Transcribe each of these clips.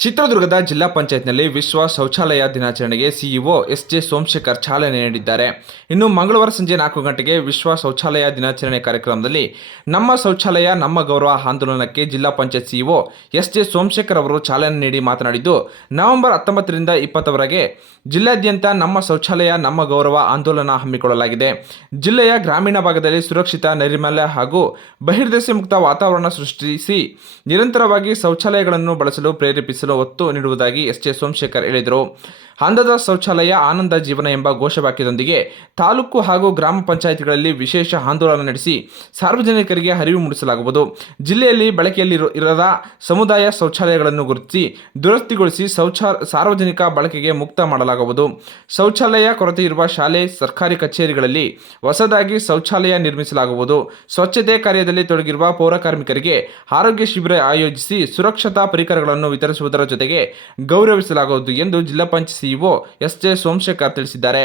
ಚಿತ್ರದುರ್ಗದ ಜಿಲ್ಲಾ ಪಂಚಾಯತ್ನಲ್ಲಿ ವಿಶ್ವ ಶೌಚಾಲಯ ದಿನಾಚರಣೆಗೆ ಸಿಇಒ ಎಸ್ ಜೆ ಸೋಮಶೇಖರ್ ಚಾಲನೆ ನೀಡಿದ್ದಾರೆ. ಇನ್ನು ಮಂಗಳವಾರ ಸಂಜೆ ನಾಲ್ಕು ಗಂಟೆಗೆ ವಿಶ್ವ ಶೌಚಾಲಯ ದಿನಾಚರಣೆ ಕಾರ್ಯಕ್ರಮದಲ್ಲಿ ನಮ್ಮ ಶೌಚಾಲಯ, ನಮ್ಮ ಗೌರವ ಆಂದೋಲನಕ್ಕೆ zilla panchayat CEO S J Somashekhar ಅವರು ಚಾಲನೆ ನೀಡಿ ಮಾತನಾಡಿದ್ದು, ನವೆಂಬರ್ ಹತ್ತೊಂಬತ್ತರಿಂದ ಇಪ್ಪತ್ತವರೆಗೆ ಜಿಲ್ಲಾದ್ಯಂತ ನಮ್ಮ ಶೌಚಾಲಯ, ನಮ್ಮ ಗೌರವ ಆಂದೋಲನ ಹಮ್ಮಿಕೊಳ್ಳಲಾಗಿದೆ. ಜಿಲ್ಲೆಯ ಗ್ರಾಮೀಣ ಭಾಗದಲ್ಲಿ ಸುರಕ್ಷಿತ, ನೈರ್ಮಲ್ಯ ಹಾಗೂ ಬಹಿರ್ದೆಸೆ ಮುಕ್ತ ವಾತಾವರಣ ಸೃಷ್ಟಿಸಿ ನಿರಂತರವಾಗಿ ಶೌಚಾಲಯಗಳನ್ನು ಬಳಸಲು ಪ್ರೇರೇಪಿಸಲು ಒತ್ತು ನೀಡುವುದಾಗಿ ಎಸ್ ಜೆ ಸೋಮಶೇಖರ್ ಹೇಳಿದರು. ಅಂದದ ಶೌಚಾಲಯ ಆನಂದ ಜೀವನ ಎಂಬ ಘೋಷವಾಕ್ಯದೊಂದಿಗೆ ತಾಲೂಕು ಹಾಗೂ ಗ್ರಾಮ ಪಂಚಾಯಿತಿಗಳಲ್ಲಿ ವಿಶೇಷ ಆಂದೋಲನ ನಡೆಸಿ ಸಾರ್ವಜನಿಕರಿಗೆ ಅರಿವು ಮೂಡಿಸಲಾಗುವುದು. ಜಿಲ್ಲೆಯಲ್ಲಿ ಬಳಕೆಯಲ್ಲಿ ಇರದ ಸಮುದಾಯ ಶೌಚಾಲಯಗಳನ್ನು ಗುರುತಿಸಿ ದುರಸ್ತಿಗೊಳಿಸಿ ಶೌಚಾ ಸಾರ್ವಜನಿಕ ಬಳಕೆಗೆ ಮುಕ್ತ ಮಾಡಲಾಗುವುದು. ಶೌಚಾಲಯ ಕೊರತೆ ಇರುವ ಶಾಲೆ, ಸರ್ಕಾರಿ ಕಚೇರಿಗಳಲ್ಲಿ ಹೊಸದಾಗಿ ಶೌಚಾಲಯ ನಿರ್ಮಿಸಲಾಗುವುದು. ಸ್ವಚ್ಛತೆ ಕಾರ್ಯದಲ್ಲಿ ತೊಡಗಿರುವ ಪೌರ ಕಾರ್ಮಿಕರಿಗೆ ಆರೋಗ್ಯ ಶಿಬಿರ ಆಯೋಜಿಸಿ ಸುರಕ್ಷತಾ ಪರಿಕರಗಳನ್ನು ವಿತರಿಸುವುದರ ಜೊತೆಗೆ ಗೌರವಿಸಲಾಗುವುದು ಎಂದು zilla panchayat CEO S J Somashekhar ತಿಳಿಸಿದ್ದಾರೆ.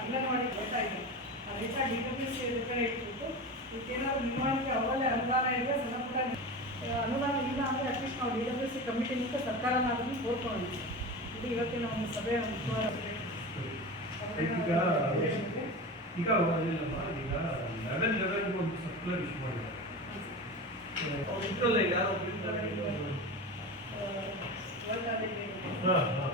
ಅಂಗನವಾಡಿ ಬೇಕಾಗಿದೆ ಅದಕ್ಕೆ ಡಿ ಡಬ್ಲ್ಯೂ ಸಿ ಇಟ್ಬಿಟ್ಟು ಇದಕ್ಕೇನಾದ್ರು ನಿರ್ಮಾಣಕ್ಕೆ ಅವರಲ್ಲೇ ಅನುದಾನ ಇದೆ ಸಣ್ಣ ಪುಟ್ಟ ಅಂದರೆ ಅಟ್ಲೀಸ್ಟ್ ನಾವು ಡಿ ಡಬ್ಲ್ಯೂ ಸಿ ಕಮಿಟಿನಿಂದ ಸರ್ಕಾರನ ಅದನ್ನು ಕೋರ್ಕೊಂಡಿದ್ದೀವಿ ಇದು ಇವತ್ತಿನ ಒಂದು ಸಭೆಯ ಮುಖ್ಯವಾದ ಈಗ ಈಗ ಲೆವೆನ್ ಲೆವೆನ್ ಒಂದು ಸರ್ಕ್ಯುಲರ್ ಇಶ್ಯೂ ಮಾಡಿದ್ದಾರೆ. ಆ, ಇವತ್ತಾದ ಹಾಂ ಹಾಂ.